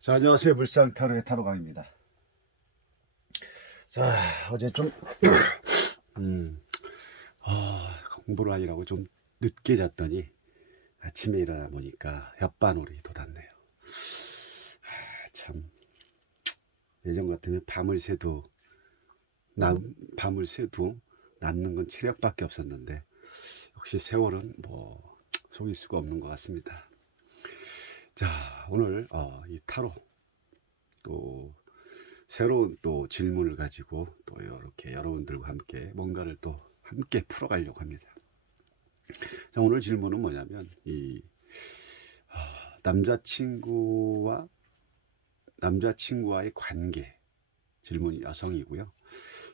자, 안녕하세요. 물상 타로의 타로강입니다. 자, 어제 좀 공부를 하느라고 좀 늦게 잤더니 아침에 일어나 보니까 혓바늘이 돋았네요. 참 예전 같으면 밤을 새도 남는 건 체력밖에 없었는데 역시 세월은 뭐 속일 수가 없는 것 같습니다. 자, 오늘 이 타로 또 새로운 또 질문을 가지고 또 이렇게 여러분들과 함께 뭔가를 또 함께 풀어가려고 합니다. 자, 오늘 질문은 뭐냐면 이 남자친구와의 관계 질문이 여성이고요.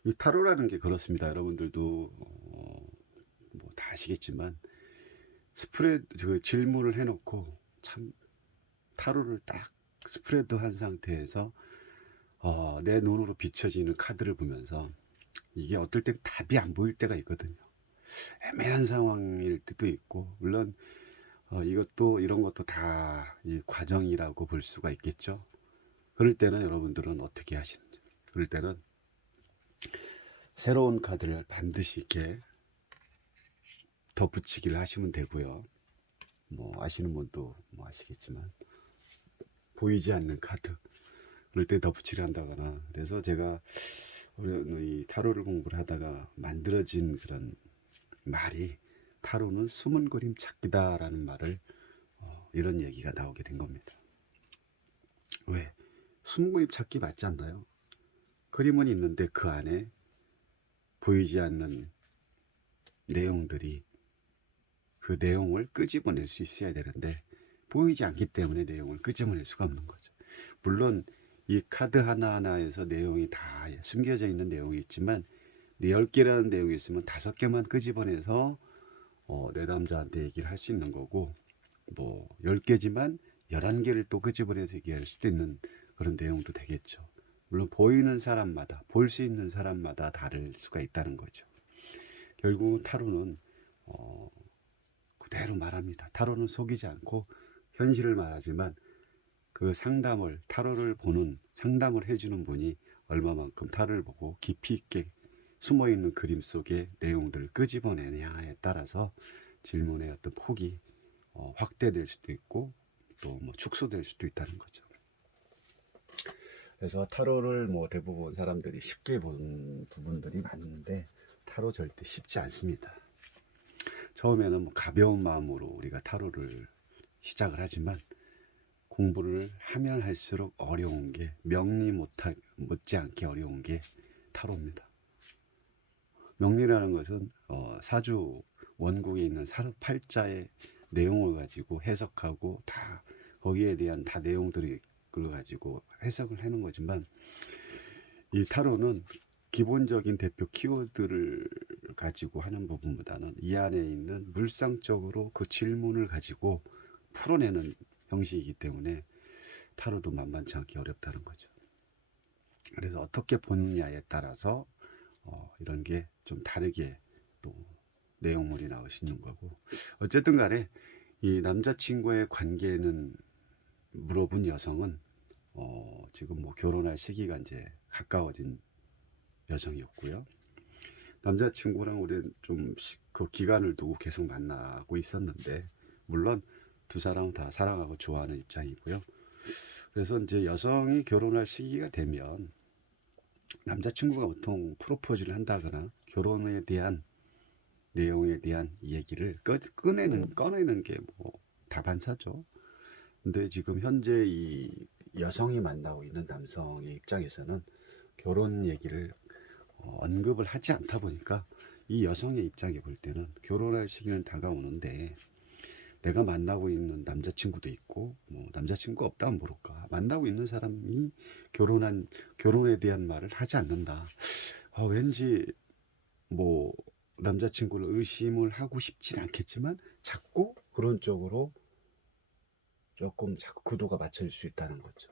이 타로라는 게 그렇습니다. 여러분들도 뭐 다 아시겠지만 스프레드 그 질문을 해놓고 참 타로를 딱 스프레드 한 상태에서 내 눈으로 비춰지는 카드를 보면서 이게 어떨 때 답이 안 보일 때가 있거든요. 애매한 상황일 때도 있고, 물론 이런 것도 다 이 과정이라고 볼 수가 있겠죠. 그럴 때는 여러분들은 어떻게 하시는지, 그럴 때는 새로운 카드를 반드시 이렇게 덧붙이기를 하시면 되고요. 뭐 아시는 분도 뭐 아시겠지만 보이지 않는 카드 그럴 때 덧붙이를 한다거나. 그래서 제가 이 타로를 공부를 하다가 만들어진 그런 말이 타로는 숨은 그림 찾기다 라는 말을 이런 얘기가 나오게 된 겁니다. 왜? 숨은 그림 찾기 맞지 않나요? 그림은 있는데 그 안에 보이지 않는 내용들이 그 내용을 끄집어낼 수 있어야 되는데 보이지 않기 때문에 내용을 끄집어낼 수가 없는 거죠. 물론 이 카드 하나하나에서 내용이 다 숨겨져 있는 내용이 있지만 10개라는 내용이 있으면 5개만 끄집어내서 내 남자한테 얘기를 할 수 있는 거고, 뭐 10개지만 11개를 또 끄집어내서 얘기할 수도 있는 그런 내용도 되겠죠. 물론 보이는 사람마다, 볼 수 있는 사람마다 다를 수가 있다는 거죠. 결국은 타로는 그대로 말합니다. 타로는 속이지 않고 현실을 말하지만 그 타로를 보는, 상담을 해주는 분이 얼마만큼 타로를 보고 깊이 있게 숨어있는 그림 속의 내용들을 끄집어내냐에 따라서 질문의 어떤 폭이 확대될 수도 있고 또 뭐 축소될 수도 있다는 거죠. 그래서 타로를 뭐 대부분 사람들이 쉽게 보는 부분들이 많은데 타로 절대 쉽지 않습니다. 처음에는 뭐 가벼운 마음으로 우리가 타로를 시작을 하지만 공부를 하면 할수록 어려운 게, 명리 못지않게 어려운 게 타로입니다. 명리라는 것은 사주 원국에 있는 사주팔자의 내용을 가지고 해석하고 다 거기에 대한 다 내용들을 가지고 해석을 하는 거지만, 이 타로는 기본적인 대표 키워드를 가지고 하는 부분보다는 이 안에 있는 물상적으로 그 질문을 가지고 풀어내는 형식이기 때문에 타로도 만만치 않게 어렵다는 거죠. 그래서 어떻게 보느냐에 따라서 이런 게 좀 다르게 또 내용물이 나올 수 있는 거고, 어쨌든 간에 이 남자친구의 관계는 물어본 여성은 지금 뭐 결혼할 시기가 이제 가까워진 여성이었고요. 남자친구랑 우리는 좀 그 기간을 두고 계속 만나고 있었는데, 물론 두 사람은 다 사랑하고 좋아하는 입장이고요. 그래서 이제 여성이 결혼할 시기가 되면 남자친구가 보통 프로포즈를 한다거나 결혼에 대한 내용에 대한 얘기를 꺼내는 게 뭐 다반사죠. 근데 지금 현재 이 여성이 만나고 있는 남성의 입장에서는 결혼 얘기를 언급을 하지 않다 보니까 이 여성의 입장에 볼 때는 결혼할 시기는 다가오는데 내가 만나고 있는 남자친구도 있고, 뭐 남자친구가 없다면 모를까, 만나고 있는 사람이 결혼에 대한 말을 하지 않는다. 왠지 뭐 남자친구를 의심을 하고 싶진 않겠지만 자꾸 그런 쪽으로 조금 자꾸 구도가 맞춰질 수 있다는 거죠.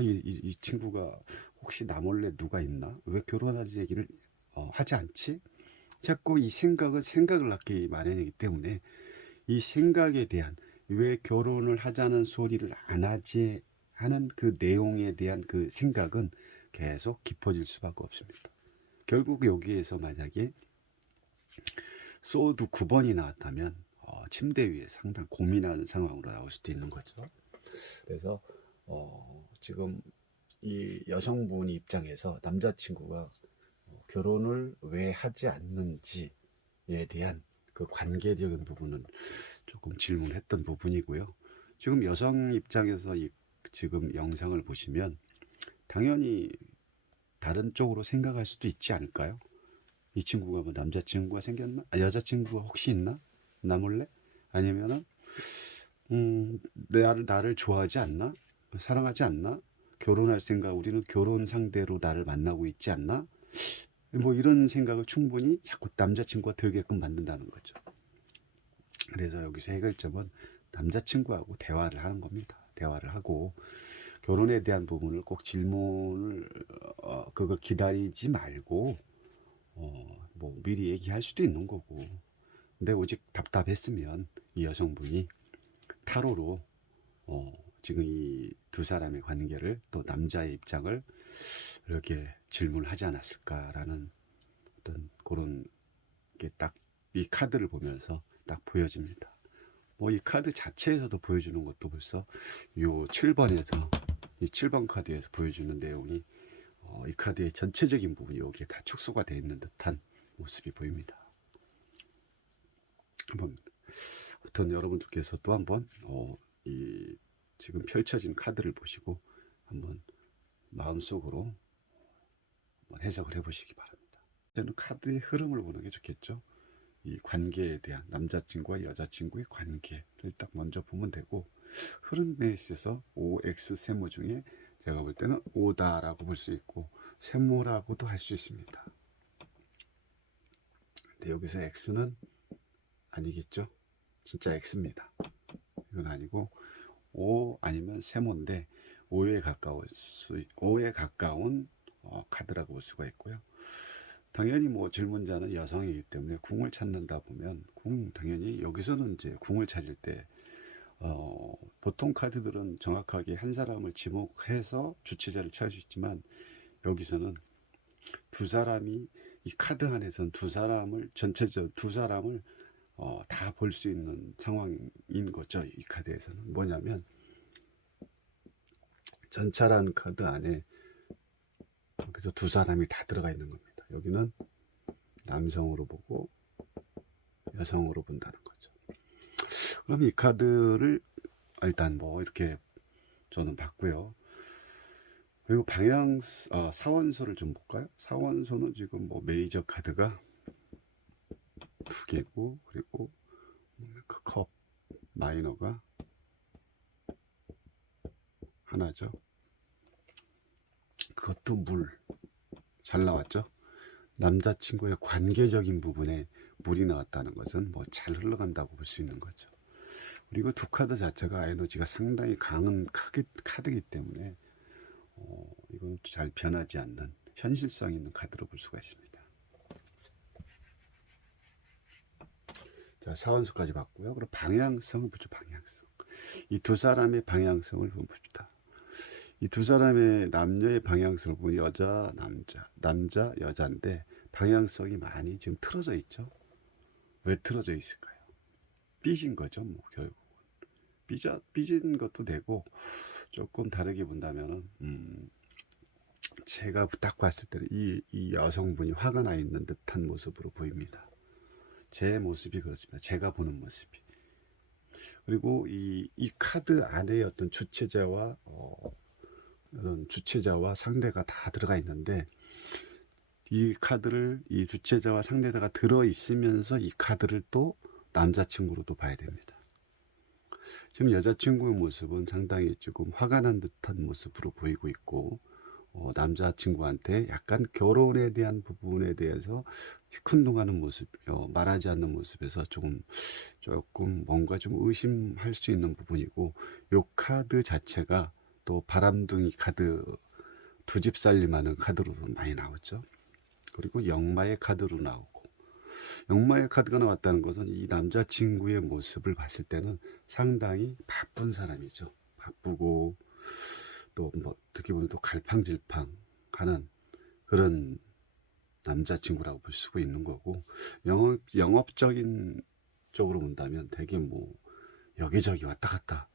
이 친구가 혹시 나 몰래 누가 있나? 왜 결혼할 얘기를 하지 않지? 자꾸 이 생각을 낳기 마련이기 때문에 이 생각에 대한, 왜 결혼을 하자는 소리를 안 하지 하는 그 내용에 대한 그 생각은 계속 깊어질 수밖에 없습니다. 결국 여기에서 만약에 소드 9번이 나왔다면 침대 위에 상당히 고민하는 상황으로 나올 수도 있는 거죠. 그래서 지금 이 여성분 입장에서 남자친구가 결혼을 왜 하지 않는지에 대한 그 관계적인 부분은 조금 질문했던 부분이고요. 지금 여성 입장에서 지금 영상을 보시면 당연히 다른 쪽으로 생각할 수도 있지 않을까요? 이 친구가 뭐 남자친구가 생겼나? 여자친구가 혹시 있나? 나 몰래? 아니면은 나를 좋아하지 않나? 사랑하지 않나? 결혼할 생각, 우리는 결혼 상대로 나를 만나고 있지 않나? 뭐 이런 생각을 충분히 자꾸 남자친구가 들게끔 만든다는 거죠. 그래서 여기서 해결점은 남자친구하고 대화를 하는 겁니다. 대화를 하고 결혼에 대한 부분을 꼭 질문을 그걸 기다리지 말고 뭐 미리 얘기할 수도 있는 거고. 근데 오직 답답했으면 이 여성분이 타로로 지금 이 두 사람의 관계를 또 남자의 입장을 이렇게 질문을 하지 않았을까라는 어떤 그런 게 딱 이 카드를 보면서 딱 보여집니다. 뭐 이 카드 자체에서도 보여주는 것도 벌써 요 7번에서 이 7번 카드에서 보여주는 내용이 이 카드의 전체적인 부분이 여기에 다 축소가 되어 있는 듯한 모습이 보입니다. 한번 어떤 여러분들께서 또 한번 이 지금 펼쳐진 카드를 보시고 한번 마음속으로 한번 해석을 해보시기 바랍니다. 저는 카드의 흐름을 보는 게 좋겠죠. 이 관계에 대한 남자친구와 여자친구의 관계를 딱 먼저 보면 되고, 흐름에 있어서 OX 세모 중에 제가 볼 때는 O다라고 볼 수 있고 세모라고도 할 수 있습니다. 근데 여기서 X는 아니겠죠. 진짜 X입니다. 이건 아니고 O 아니면 세모인데 O에 가까운 카드라고 볼 수가 있고요. 당연히 뭐 질문자는 여성이기 때문에 궁을 찾는다 보면 당연히 여기서는 이제 궁을 찾을 때 보통 카드들은 정확하게 한 사람을 지목해서 주체자를 찾을 수 있지만 여기서는 두 사람이 이 카드 안에서는 두 사람을 전체적으로 두 사람을 다 볼 수 있는 상황인 거죠. 이 카드에서는 뭐냐면 전차라는 카드 안에 그래서 두 사람이 다 들어가 있는 겁니다. 여기는 남성으로 보고 여성으로 본다는 거죠. 그럼 이 카드를 일단 뭐 이렇게 저는 봤고요. 그리고 사원소를 좀 볼까요? 사원소는 지금 뭐 메이저 카드가 2개고 그리고 그 컵 마이너가 하나죠. 그것도 물 잘 나왔죠. 남자친구의 관계적인 부분에 물이 나왔다는 것은 뭐 잘 흘러간다고 볼 수 있는 거죠. 그리고 두 카드 자체가 에너지가 상당히 강한 카드이기 때문에 이건 잘 변하지 않는 현실성 있는 카드로 볼 수가 있습니다. 자, 사원수까지 봤고요. 그리고 방향성을 보죠. 방향성. 이 두 사람의 방향성을 봅시다. 이 두 사람의 남녀의 방향성을 보면 여자, 남자, 여자인데 방향성이 많이 지금 틀어져 있죠. 왜 틀어져 있을까요? 삐진 거죠, 뭐 결국은. 삐진 것도 되고 조금 다르게 본다면은 제가 딱 봤을 때는 이 여성분이 화가 나 있는 듯한 모습으로 보입니다. 제 모습이 그렇습니다. 제가 보는 모습이. 그리고 이 카드 안에 어떤 주체자와 상대가 다 들어가 있는데 이 카드를 이 주체자와 상대가 들어 있으면서 이 카드를 또 남자친구로도 봐야 됩니다. 지금 여자친구의 모습은 상당히 조금 화가 난 듯한 모습으로 보이고 있고 남자친구한테 약간 결혼에 대한 부분에 대해서 시큰둥하는 모습, 말하지 않는 모습에서 조금 뭔가 좀 의심할 수 있는 부분이고, 요 카드 자체가 또 바람둥이 카드 두 집 살림하는 카드로 많이 나오죠. 그리고 역마의 카드로 나오고, 역마의 카드가 나왔다는 것은 이 남자친구의 모습을 봤을 때는 상당히 바쁜 사람이죠. 바쁘고 또 뭐 어떻게 보면 또 갈팡질팡하는 그런 남자친구라고 볼 수가 있는 거고, 영업적인 쪽으로 본다면 되게 뭐 여기저기 왔다 갔다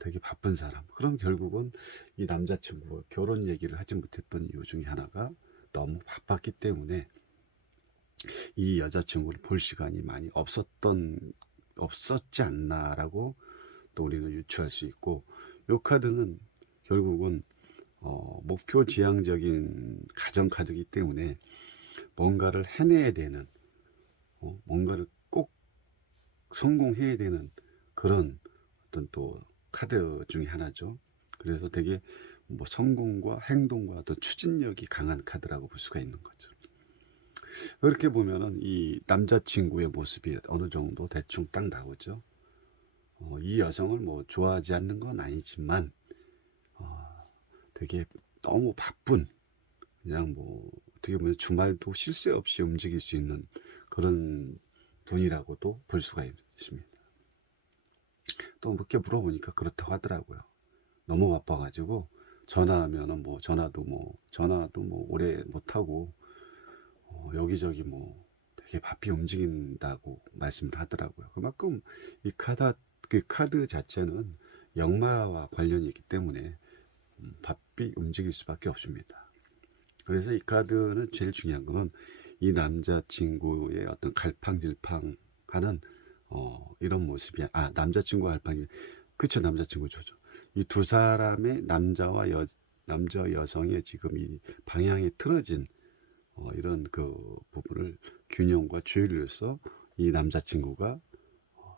되게 바쁜 사람. 그럼 결국은 이 남자친구가 결혼 얘기를 하지 못했던 이유 중에 하나가 너무 바빴기 때문에 이 여자친구를 볼 시간이 많이 없었지 않나라고 또 우리는 유추할 수 있고, 이 카드는 결국은 목표 지향적인 가정 카드이기 때문에 뭔가를 해내야 되는, 뭔가를 꼭 성공해야 되는 그런 어떤 또 카드 중에 하나죠. 그래서 되게 뭐 성공과 행동과 어떤 추진력이 강한 카드라고 볼 수가 있는 거죠. 그렇게 보면은 이 남자친구의 모습이 어느 정도 대충 딱 나오죠. 이 여성을 뭐 좋아하지 않는 건 아니지만 되게 너무 바쁜, 그냥 뭐 어떻게 보면 주말도 쉴 새 없이 움직일 수 있는 그런 분이라고도 볼 수가 있습니다. 또 몇 개 물어보니까 그렇다고 하더라고요. 너무 바빠가지고 전화하면은 뭐 전화도 뭐 오래 못하고 여기저기 뭐 되게 바삐 움직인다고 말씀을 하더라고요. 그만큼 그 카드 자체는 역마와 관련이 있기 때문에 바삐 움직일 수밖에 없습니다. 그래서 이 카드는 제일 중요한 거는 이 남자친구의 어떤 갈팡질팡하는 이런 모습이, 남자친구 갈팡이, 그쵸, 남자친구죠. 이 두 사람의 남자 여성의 지금 이 방향이 틀어진 이런 그 부분을 균형과 조율로서 이 남자친구가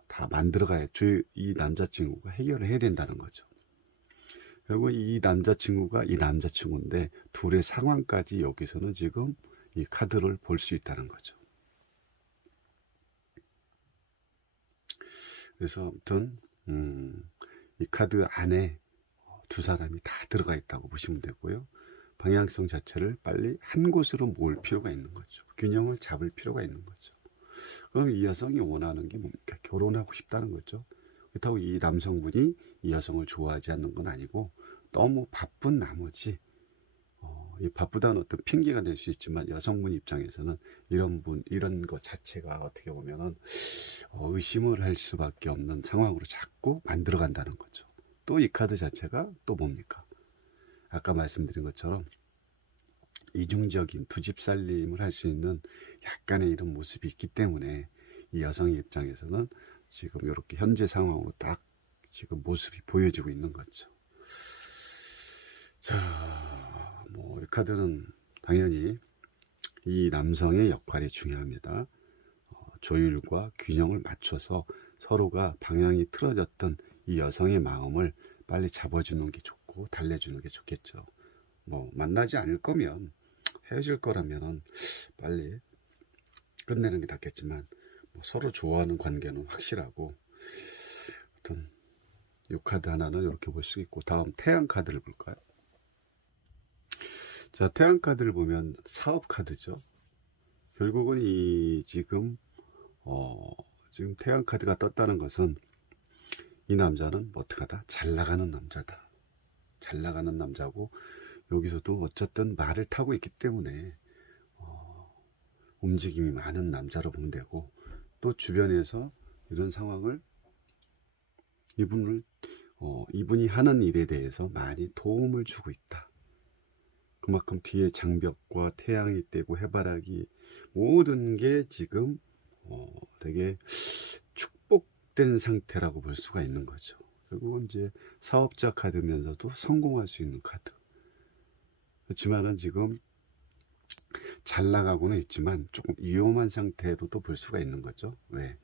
다 만들어가야, 이 남자친구가 해결을 해야 된다는 거죠. 그리고 이 남자친구인데 둘의 상황까지 여기서는 지금 이 카드를 볼 수 있다는 거죠. 그래서 아무튼 이 카드 안에 두 사람이 다 들어가 있다고 보시면 되고요. 방향성 자체를 빨리 한 곳으로 모을 필요가 있는 거죠. 균형을 잡을 필요가 있는 거죠. 그럼 이 여성이 원하는 게 뭡니까? 결혼하고 싶다는 거죠. 그렇다고 이 남성분이 이 여성을 좋아하지 않는 건 아니고, 너무 바쁜 나머지, 이 바쁘다는 어떤 핑계가 될 수 있지만 여성분 입장에서는 이런 것 자체가 어떻게 보면은 의심을 할 수밖에 없는 상황으로 자꾸 만들어 간다는 거죠. 또 이 카드 자체가 또 뭡니까? 아까 말씀드린 것처럼 이중적인 두 집 살림을 할 수 있는 약간의 이런 모습이 있기 때문에 이 여성의 입장에서는 지금 이렇게 현재 상황으로 딱 지금 모습이 보여지고 있는 거죠. 자, 뭐 이 카드는 당연히 이 남성의 역할이 중요합니다. 조율과 균형을 맞춰서 서로가 방향이 틀어졌던 이 여성의 마음을 빨리 잡아주는 게 좋고 달래주는 게 좋겠죠. 뭐 만나지 않을 거면, 헤어질 거라면 빨리 끝내는 게 낫겠지만, 뭐 서로 좋아하는 관계는 확실하고, 어떤 이 카드 하나는 이렇게 볼 수 있고, 다음 태양 카드를 볼까요? 자, 태양 카드를 보면 사업 카드죠. 결국은 지금 태양 카드가 떴다는 것은 이 남자는 어떡하다? 잘 나가는 남자다. 잘 나가는 남자고, 여기서도 어쨌든 말을 타고 있기 때문에 움직임이 많은 남자로 보면 되고, 또 주변에서 이런 상황을 이분이 하는 일에 대해서 많이 도움을 주고 있다. 그만큼 뒤에 장벽과 태양이 떼고 해바라기 모든 게 지금 되게 축복된 상태라고 볼 수가 있는 거죠. 그리고 이제 사업자 카드면서도 성공할 수 있는 카드. 그렇지만은 지금 잘 나가고는 있지만 조금 위험한 상태로도 볼 수가 있는 거죠. 왜?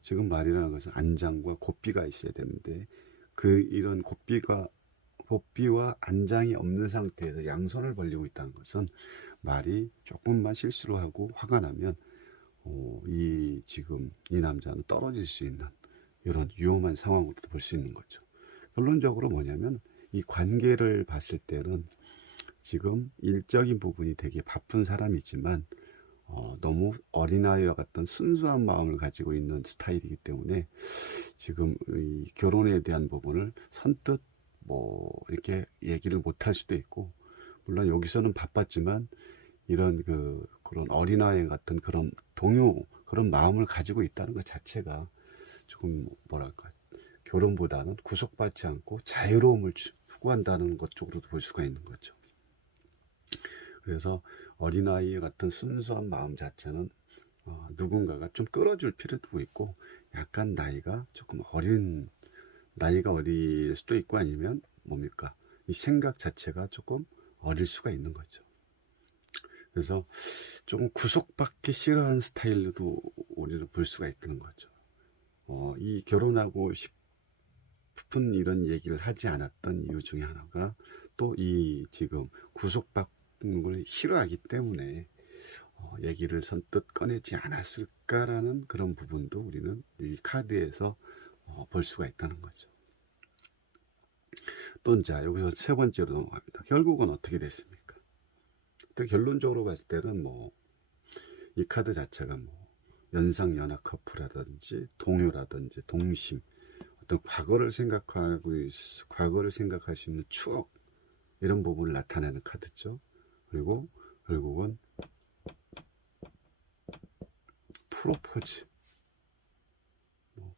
지금 말이라는 것은 안장과 고삐가 있어야 되는데, 이런 고삐와 안장이 없는 상태에서 양손을 벌리고 있다는 것은 말이 조금만 실수를 하고 화가 나면 지금 이 남자는 떨어질 수 있는 이런 위험한 상황으로도 볼 수 있는 거죠. 결론적으로 뭐냐면, 이 관계를 봤을 때는 지금 일적인 부분이 되게 바쁜 사람이지만 너무 어린아이와 같은 순수한 마음을 가지고 있는 스타일이기 때문에 지금 이 결혼에 대한 부분을 선뜻 뭐 이렇게 얘기를 못 할 수도 있고, 물론 여기서는 바빴지만 이런 그런 어린아이 같은 그런 동요, 그런 마음을 가지고 있다는 것 자체가 조금 뭐랄까, 결혼보다는 구속받지 않고 자유로움을 추구한다는 것 쪽으로도 볼 수가 있는 거죠. 그래서 어린아이 같은 순수한 마음 자체는 누군가가 좀 끌어줄 필요도 있고, 약간 나이가 조금 나이가 어릴 수도 있고, 아니면 뭡니까, 이 생각 자체가 조금 어릴 수가 있는 거죠. 그래서 조금 구속받기 싫어하는 스타일로도 우리를 볼 수가 있는 거죠. 이 결혼하고 싶은 이런 얘기를 하지 않았던 이유 중에 하나가 또 이 지금 구속받는 걸 싫어하기 때문에 얘기를 선뜻 꺼내지 않았을까라는 그런 부분도 우리는 이 카드에서 볼 수가 있다는 거죠. 또 자, 여기서 세 번째로 넘어갑니다. 결국은 어떻게 됐습니까? 결론적으로 봤을 때는 뭐 이 카드 자체가 뭐 연상 연하 커플이라든지 동요라든지 동심, 어떤 과거를 과거를 생각할 수 있는 추억, 이런 부분을 나타내는 카드죠. 그리고 결국은 프로포즈,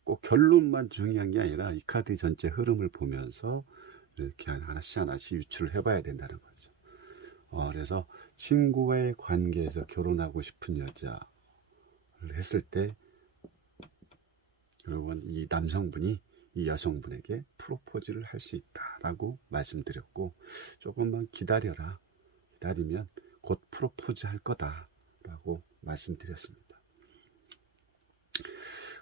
꼭 결론만 중요한 게 아니라 이 카드 전체 흐름을 보면서 이렇게 하나씩 하나씩 유출을 해봐야 된다는 거죠. 그래서 친구의 관계에서 결혼하고 싶은 여자를 했을 때 결국은 이 남성분이 이 여성분에게 프로포즈를 할 수 있다라고 말씀드렸고, 조금만 기다려라, 기다리면 곧 프로포즈 할 거다라고 말씀드렸습니다.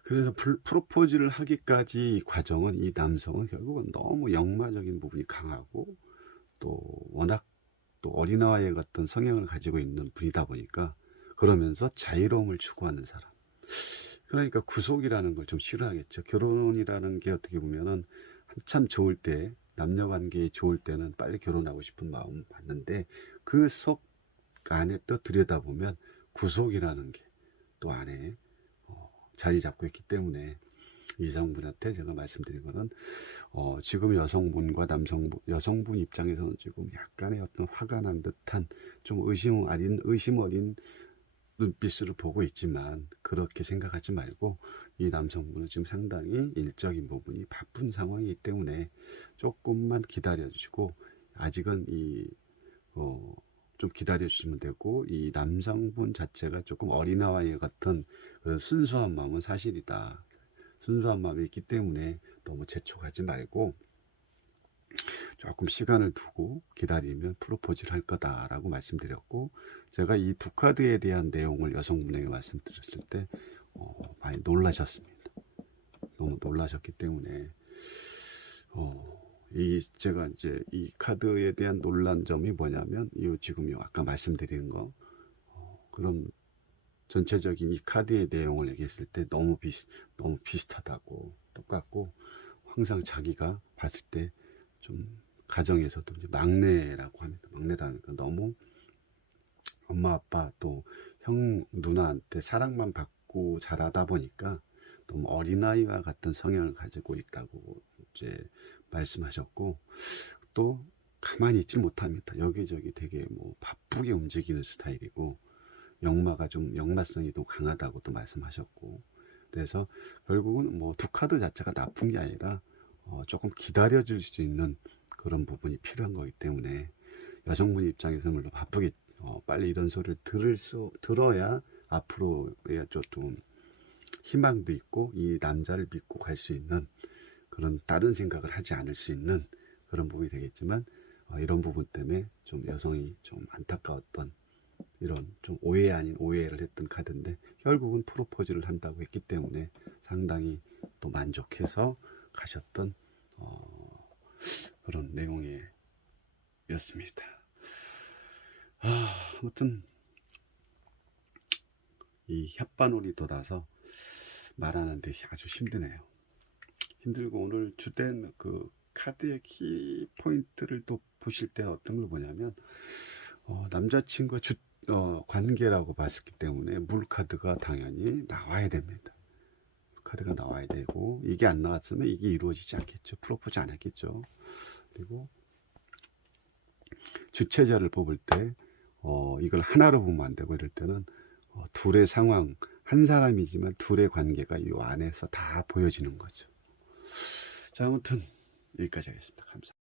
그래서 프로포즈를 하기까지 이 과정은, 이 남성은 결국은 너무 역마적인 부분이 강하고, 또 워낙 또 어린아이 같은 성향을 가지고 있는 분이다 보니까, 그러면서 자유로움을 추구하는 사람, 그러니까 구속이라는 걸 좀 싫어하겠죠. 결혼이라는 게 어떻게 보면은 한참 좋을 때, 남녀관계에 좋을 때는 빨리 결혼하고 싶은 마음 받는데, 그 속 안에 또 들여다보면 구속이라는 게 또 안에 자리 잡고 있기 때문에, 이성분한테 제가 말씀드린 거는 지금 여성분과 여성분 입장에서는 지금 약간의 어떤 화가 난 듯한, 좀 의심 어린 눈빛으로 보고 있지만, 그렇게 생각하지 말고, 이 남성분은 지금 상당히 일적인 부분이 바쁜 상황이기 때문에 조금만 기다려 주시고, 아직은 좀 기다려 주시면 되고, 이 남성분 자체가 조금 어린아이 같은 순수한 마음은 사실이다. 순수한 마음이 있기 때문에 너무 재촉하지 말고 조금 시간을 두고 기다리면 프로포즈를 할 거다라고 말씀드렸고, 제가 이 두 카드에 대한 내용을 여성분에게 말씀드렸을 때 많이 놀라셨습니다. 너무 놀라셨기 때문에 제가 이제 이 카드에 대한 놀란 점이 뭐냐면, 지금 아까 말씀드린 거, 그런 전체적인 이 카드의 내용을 얘기했을 때 너무 비슷하다고, 똑같고, 항상 자기가 봤을 때 좀 가정에서도 이제 막내라고 합니다. 막내라니까 너무 엄마 아빠 또 형 누나한테 사랑만 받고 자라다 보니까 너무 어린아이와 같은 성향을 가지고 있다고 이제 말씀하셨고, 또 가만히 있지 못합니다. 여기저기 되게 뭐 바쁘게 움직이는 스타일이고, 역마성이 좀 강하다고도 말씀하셨고, 그래서 결국은 뭐 두 카드 자체가 나쁜 게 아니라 조금 기다려줄 수 있는 그런 부분이 필요한 거기 때문에, 여성분 입장에서는 물론 바쁘게 빨리 이런 소리를 들어야 앞으로의 좀 희망도 있고, 이 남자를 믿고 갈 수 있는 그런 다른 생각을 하지 않을 수 있는 그런 부분이 되겠지만, 이런 부분 때문에 좀 여성이 좀 안타까웠던, 이런 좀 오해 아닌 오해를 했던 카드인데, 결국은 프로포즈를 한다고 했기 때문에 상당히 또 만족해서 가셨던 그런 내용이었습니다. 아무튼 이 혓바늘이 돋아서 말하는데 아주 힘드네요. 힘들고, 오늘 주된 그 카드의 키 포인트를 또 보실 때 어떤 걸 보냐면, 남자친구와 관계라고 봤기 때문에 물 카드가 당연히 나와야 됩니다. 카드가 나와야 되고, 이게 안 나왔으면 이게 이루어지지 않겠죠. 프로포즈 안 했겠죠. 그리고 주체자를 뽑을 때 이걸 하나로 보면 안 되고, 이럴 때는 둘의 상황, 한 사람이지만 둘의 관계가 이 안에서 다 보여지는 거죠. 자, 아무튼 여기까지 하겠습니다. 감사합니다.